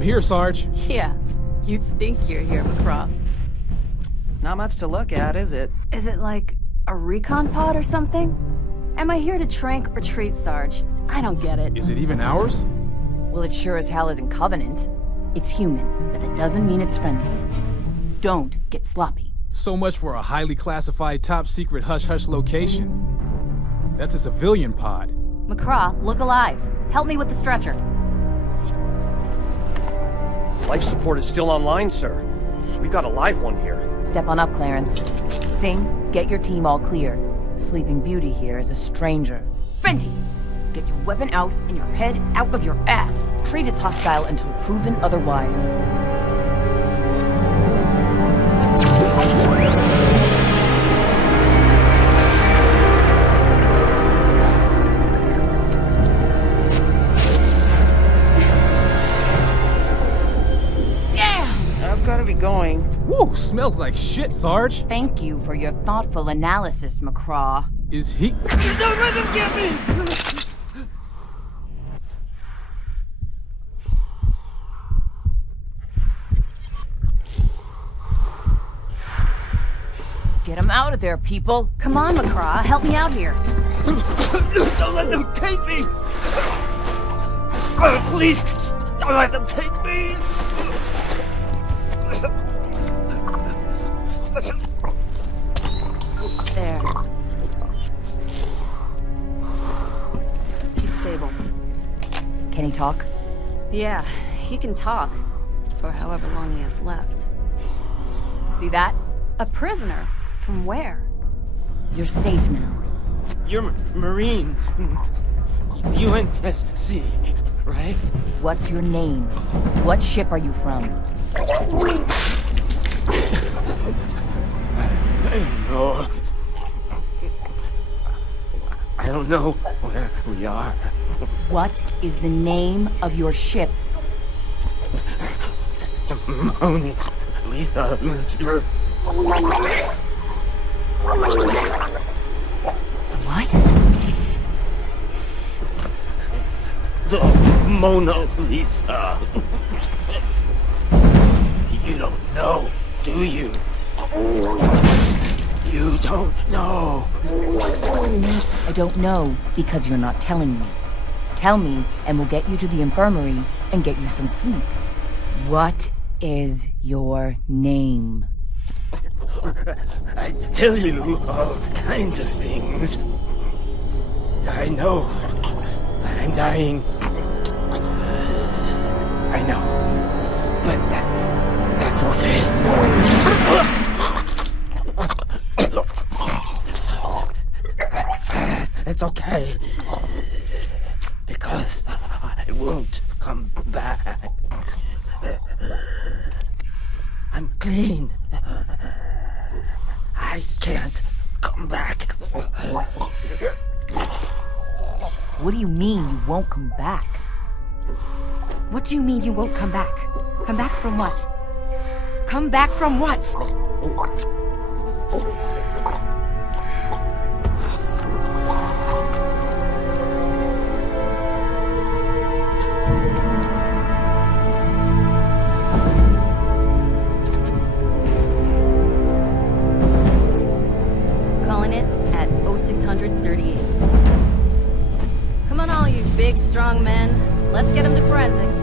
Here, Sarge. Yeah, you think you're here, McCraw. Not much to look at, is it? Is it like a recon pod or something? Am I here to trank or treat, Sarge? I don't get it. Is it even ours? Well, it sure as hell isn't Covenant. It's human, but that doesn't mean it's friendly. Don't get sloppy. So much for a highly classified top-secret hush-hush location. That's a civilian pod. McCraw, look alive. Help me with the stretcher. Life support is still online, sir. We've got a live one here. Step on up, Clarence. Sing, get your team all clear. Sleeping Beauty here is a stranger. Fenty, get your weapon out and your head out of your ass. Trade is hostile until proven otherwise. Gotta be going. Woo, smells like shit, Sarge. Thank you for your thoughtful analysis, McCraw. Is he? Don't let them get me! Get him out of there, people. Come on, McCraw, help me out here. Don't let them take me! Please, don't let them take me! There. He's stable. Can he talk? Yeah, he can talk. For however long he has left. See that? A prisoner? From where? You're safe now. You're Marines. UNSC, right? What's your name? What ship are you from? I don't know. I don't know where we are. What is the name of your ship? Mona Lisa. What? The Mona Lisa. You don't know, do you? You don't know. I don't know because you're not telling me. Tell me and we'll get you to the infirmary and get you some sleep. What is your name? I tell you all kinds of things. I know. I'm dying. I know. But that's okay. It's okay. Because I won't come back. I'm clean. I can't come back. What do you mean you won't come back? What do you mean you won't come back? Come back from what? Come back from what? Calling it at 0638. Come on, all you big, strong men. Let's get him to forensics.